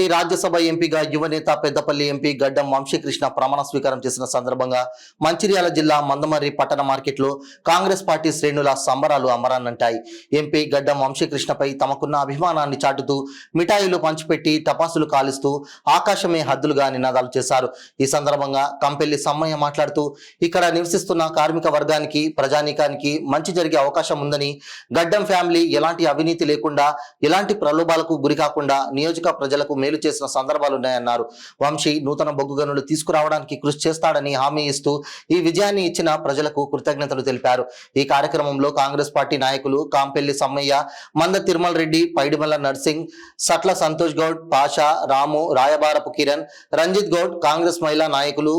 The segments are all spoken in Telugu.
పార్టీ రాజ్యసభ ఎంపీగా యువనేత పెద్దపల్లి ఎంపీ గడ్డం వంశీకృష్ణ ప్రమాణ స్వీకారం చేసిన సందర్భంగా మంచిర్యాల జిల్లా మందమర్రి పట్టణ మార్కెట్లో కాంగ్రెస్ పార్టీ శ్రేణుల సంబరాలు అమరాన్నంటాయి. ఎంపీ గడ్డం వంశీకృష్ణపై తమకున్న అభిమానాన్ని చాటుతూ మిఠాయిలు పంచిపెట్టి టపాసులు కాలుస్తూ ఆకాశమే హద్దులుగా నినాదాలు చేశారు. ఈ సందర్భంగా కంపెల్లి సమ్మయ్య మాట్లాడుతూ ఇక్కడ నివసిస్తున్న కార్మిక వర్గానికి ప్రజానీకానికి మంచి జరిగే అవకాశం ఉందని, గడ్డం ఫ్యామిలీ ఎలాంటి అవినీతి లేకుండా ఎలాంటి ప్రలోభాలకు గురి కాకుండా నియోజక ప్రజలకు మేలు చేసిన సందర్భాలున్నాయన్నారు. వంశీ నూతన బొగ్గు గనులు తీసుకురావడానికి కృషి చేస్తాడని హామీ ఇస్తూ ఈ విజయాన్ని ఇచ్చిన ప్రజలకు కృతజ్ఞతలు తెలిపారు. ఈ కార్యక్రమంలో కాంగ్రెస్ పార్టీ నాయకులు కాంపెల్లి సమ్మయ్య, మంద తిరుమల రెడ్డి, పైడిమల్ల నర్సింగ్, సట్ల సంతోష్ గౌడ్, పాషా, రాము, రాయబారపు కిరణ్, రంజిత్ గౌడ్, కాంగ్రెస్ మహిళా నాయకులు,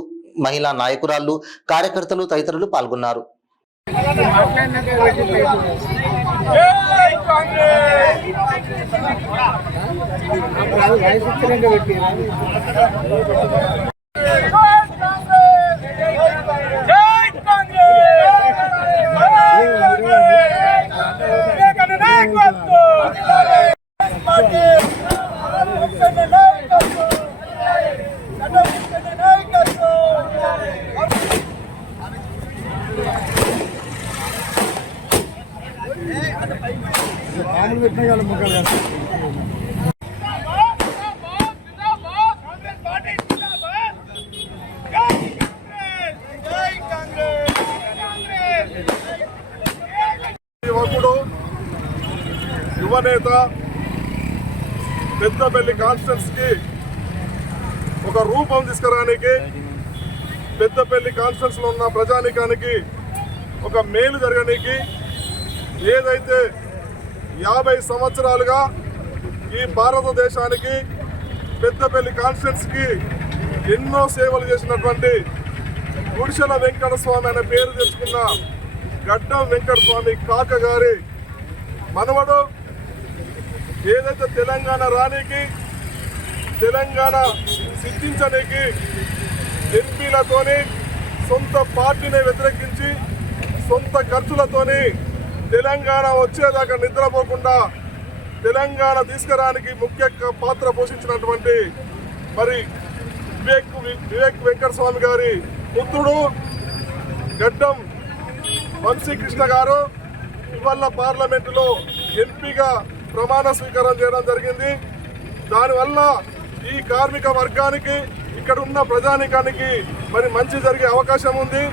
మహిళా నాయకురాళ్లు, కార్యకర్తలు తదితరులు పాల్గొన్నారు. యువకుడు, యువనేత పెద్దపల్లి కాన్స్టిట్యున్సీ కి ఒక రూపం తీసుకురానికి, పెద్దపల్లి కాన్స్టిట్యున్సీలో ఉన్న ప్రజానీకానికి ఒక మేలు జరగడానికి, ఏదైతే 50 సంవత్సరాలుగా ఈ భారతదేశానికి పెద్దపల్లి కాన్స్టిట్యున్సీకి ఎన్నో సేవలు చేసినటువంటి గుడిసెల వెంకట స్వామి అనే పేరు తెచ్చుకున్న గడ్డం వెంకట స్వామి కాక గారి మనవడు, ఏదైతే తెలంగాణ రానికి, తెలంగాణ సిద్ధించడానికి ఎంపీలతోని సొంత పార్టీని వ్యతిరేకించి సొంత ఖర్చులతోని తెలంగాణ వచ్చేదాకా నిద్రపోకుండా తెలంగాణ తీసుకురానికి ముఖ్య పాత్ర పోషించినటువంటి మరి వివేక్ వెంకట స్వామి గారి పుత్రుడు గడ్డం వంశీకృష్ణ గారు ఇవాళ పార్లమెంటులో ఎంపీగా ప్రమాణ స్వీకారం చేయడం జరిగింది. దానివల్ల ఈ కార్మిక వర్గానికి, ఇక్కడ ఉన్న ప్రజానీకానికి మరి మంచి జరిగే అవకాశం ఉంది.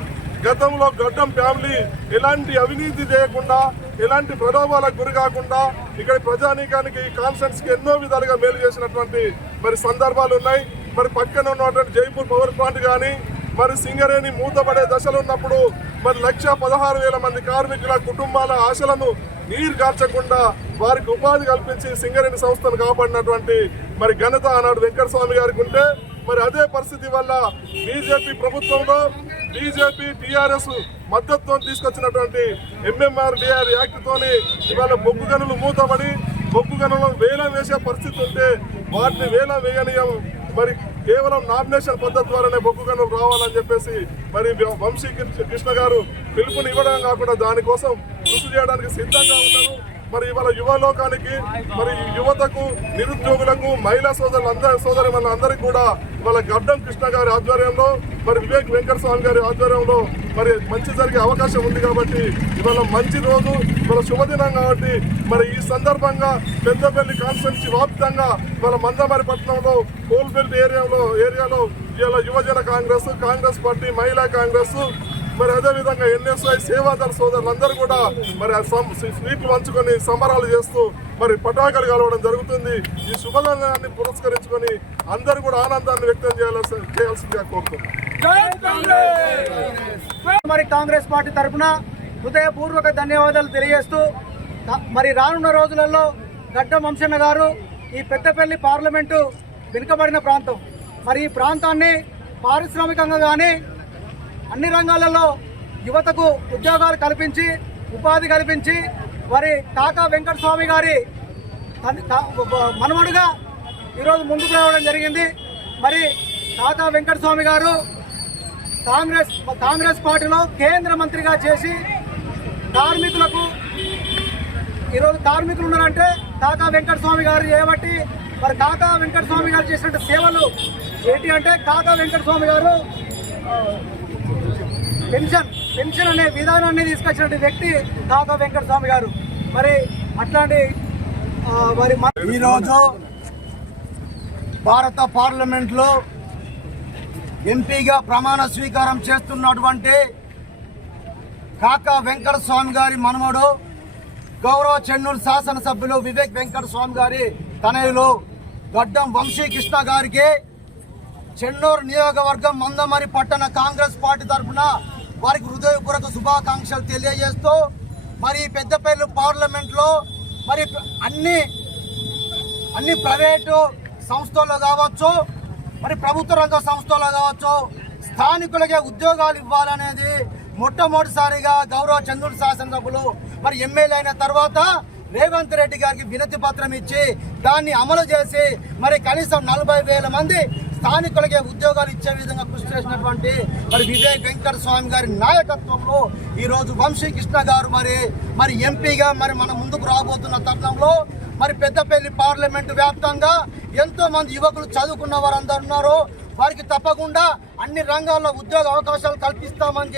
గతంలో గడ్డం ఫ్యామిలీ ఎలాంటి అవినీతి చేయకుండా, ఎలాంటి ప్రలోభాలకు గురి కాకుండా ఇక్కడ ప్రజానీకానికి, కాన్స్టిట్యున్సీకి ఎన్నో విధాలుగా మేలు చేసినటువంటి మరి సందర్భాలు ఉన్నాయి. మరి పక్కన ఉన్నటువంటి జైపూర్ పవర్ ప్లాంట్ కానీ, మరి సింగరేణి మూతపడే దశలు ఉన్నప్పుడు మరి 1,16,000 మంది కార్మికుల కుటుంబాల ఆశలను నీరు కార్చకుండా వారికి ఉపాధి కల్పించి సింగరేణి సంస్థను కాపాడినటువంటి మరి ఘనత ఆనాడు వెంకటస్వామి గారికి ఉంటే, మరి అదే పరిస్థితి వల్ల బీజేపీ ప్రభుత్వంలో బీజేపీ టీఆర్ఎస్ మద్దతుతో తీసుకొచ్చినటువంటి MMRDR యాక్ట్ తోని ఇవాళ బొగ్గు గనులు మూతపడి బొగ్గు గనులను వేలం వేసే పరిస్థితి ఉంటే వాటిని వేలం వేయనీయం, మరి కేవలం నామినేషన్ పద్ధతి ద్వారానే బొగ్గు గనులు రావాలని చెప్పేసి మరి వంశీకృష్ణ గారు పిలుపుని ఇవ్వడం కాకుండా దానికోసం కృషి చేయడానికి సిద్ధంగా ఉన్నారు. మరి ఇవాళ యువలోకానికి, మరి యువతకు, నిరుద్యోగులకు, మహిళా సోదరి అందరికీ కూడా ఇవాళ గడ్డం కృష్ణ గారి ఆధ్వర్యంలో, మరి వివేక్ వెంకట స్వామి గారి ఆధ్వర్యంలో మరి మంచి జరిగే అవకాశం ఉంది. కాబట్టి ఇవాళ మంచి రోజు, ఇవాళ శుభదినం. కాబట్టి మరి ఈ సందర్భంగా పెద్దపల్లి కాన్స్టిట్యున్సీ వ్యాప్తంగా ఇవాళ మందమరి పట్టణంలో కోల్బెల్ట్ ఏరియాలో ఇవాళ యువజన కాంగ్రెస్ పార్టీ, మహిళా కాంగ్రెస్, మరి అదేవిధంగా NSY సేవాదళ సోదరులందరూ కూడా మరి స్వీట్లు పంచుకొని సంబరాలు చేస్తూ మరి పటాకులు కలవడం జరుగుతుంది. ఈ శుభదినాన్ని పురస్కరించుకొని అందరూ కూడా ఆనందాన్ని వ్యక్తం చేయాల్సిందిగా కోరుతున్నాం. మరి కాంగ్రెస్ పార్టీ తరఫున హృదయపూర్వక ధన్యవాదాలు తెలియజేస్తూ, మరి రానున్న రోజులలో గడ్డం వంశన్న గారు ఈ పెద్దపల్లి పార్లమెంటు వెనుకబడిన ప్రాంతం, మరి ఈ ప్రాంతాన్ని పారిశ్రామికంగా కానీ అన్ని రంగాలలో యువతకు ఉద్యోగాలు కల్పించి, ఉపాధి కల్పించి, మరి కాకా వెంకటస్వామి గారి మనవడుగా ఈరోజు ముందుకు రావడం జరిగింది. మరి కాకా వెంకటస్వామి గారు కాంగ్రెస్ పార్టీలో కేంద్ర మంత్రిగా చేసి కార్మికులకు, ఈరోజు కార్మికులు ఉన్నారంటే కాకా వెంకటస్వామి గారు చేయబట్టి మరి కాకా వెంకటస్వామి గారు చేసిన సేవలు ఏంటి అంటే, కాకా వెంకటస్వామి గారు పెన్షన్ అనే విధానాన్ని తీసుకొచ్చినటువంటి వ్యక్తి కాకా వెంకటస్వామి గారు. మరి అట్లాంటి ఈరోజు భారత పార్లమెంట్లో ఎంపీగా ప్రమాణ స్వీకారం చేస్తున్నటువంటి కాకా వెంకటస్వామి గారి మనమడు, గౌరవ చెన్నూరు శాసనసభ్యులు వివేక్ వెంకటస్వామి గారి తనయులు గడ్డం వంశీకృష్ణ గారికి చెన్నూరు నియోజకవర్గం మందమరి పట్టణ కాంగ్రెస్ పార్టీ తరఫున వారికి హృదయపూర్వక శుభాకాంక్షలు తెలియజేస్తూ, మరి పెద్దపల్లి పార్లమెంట్లో మరి అన్ని ప్రైవేటు సంస్థల్లో కావచ్చు, మరి ప్రభుత్వ రంగ సంస్థల్లో కావచ్చు, స్థానికులకే ఉద్యోగాలు ఇవ్వాలనేది మొట్టమొదటిసారిగా గౌరవ చంద్రుడు శాసనసభ్యులు మరి ఎమ్మెల్యే అయిన తర్వాత రేవంత్ రెడ్డి గారికి వినతి పత్రం ఇచ్చి దాన్ని అమలు చేసి మరి కనీసం 40,000 మంది స్థానికులకే ఉద్యోగాలు ఇచ్చే విధంగా కృషి చేసినటువంటి మరి వివేక్ వెంకటస్వామి గారి నాయకత్వంలో ఈరోజు వంశీకృష్ణ గారు మరి ఎంపీగా మరి మన ముందుకు రాబోతున్న తరుణంలో మరి పెద్దపల్లి పార్లమెంటు వ్యాప్తంగా ఎంతో మంది యువకులు చదువుకున్న వారందరూ ఉన్నారు. వారికి తప్పకుండా అన్ని రంగాల్లో ఉద్యోగ అవకాశాలు కల్పిస్తామని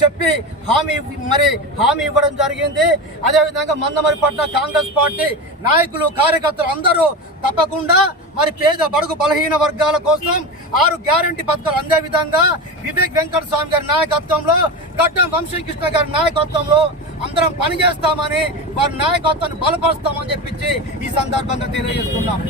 చెప్పి హామీ ఇవ్వడం జరిగింది. అదేవిధంగా మందమరి పట్ల కాంగ్రెస్ పార్టీ నాయకులు కార్యకర్తలు అందరూ తప్పకుండా మరి పేద బడుగు బలహీన వర్గాల కోసం 6 గ్యారంటీ పథకాలు అందే విధంగా వివేక్ వెంకటస్వామి గారి నాయకత్వంలో, గడ్డం వంశీకృష్ణ గారి నాయకత్వంలో అందరం పనిచేస్తామని, వారి నాయకత్వాన్ని బలపరుస్తామని చెప్పించి ఈ సందర్భంగా తెలియజేస్తున్నాం.